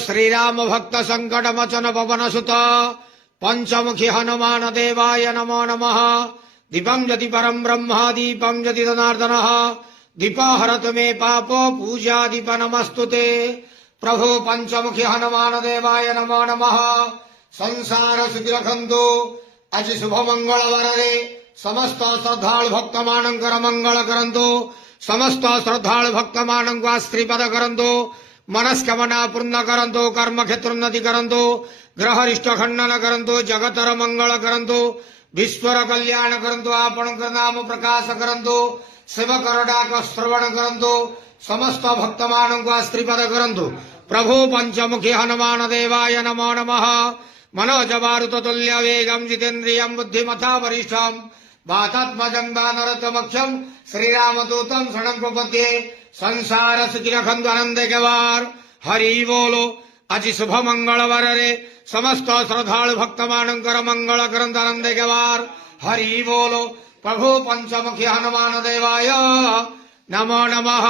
श्रीराम भक्त संकट मचन पवन सुत पंचमुखी हनुमान देवाय नमो नमः। दीपं यदि परम ब्रह्म दीपं यदि जनार्दन दीपहरत मे पापो पूजा दीप नमस्तुते। प्रभु पंचमुखी हनुमान देवाय नमो नमः। संसार सुखी रखंतु आज शुभ मंगल वररे समस्त श्रद्धालु भक्त मानंकर मंगल करंतु। समस्त श्रद्धालु भक्त मानंक आश्रीपद करंतु। मनस्कामना पूर्ण करंतु। कर्म क्षेत्र उन्नति करंतु। ग्रह रिष्ट खंडन करंतु। जगतर मंगल करंतु। विश्वर कल्याण करंतु। आपण नाम प्रकाश करंतु। सेवकर डाक श्रवण करंतु। समस्त भक्त मानंक आश्रीपद करंतु। प्रभु पंचमुखी हनुमान देवाय नमो नमः। मनोजमारुत तुल्य वेगं जितेन्द्रियं बुद्धिमता वरिष्ठं वातात्मजं दानरत्नमक्षं श्रीरामदूतं शरणं प्रपद्ये। संसार सुखी रखंतु आनंद केवार। हरि बोलो। आज शुभ मंगलवार रे समस्त श्रद्धालु भक्त मानंकर मंगल करंतु आनंद केवार। हरि बोलो। प्रभु पंचमुखी हनुमान देवाय नमो नमः।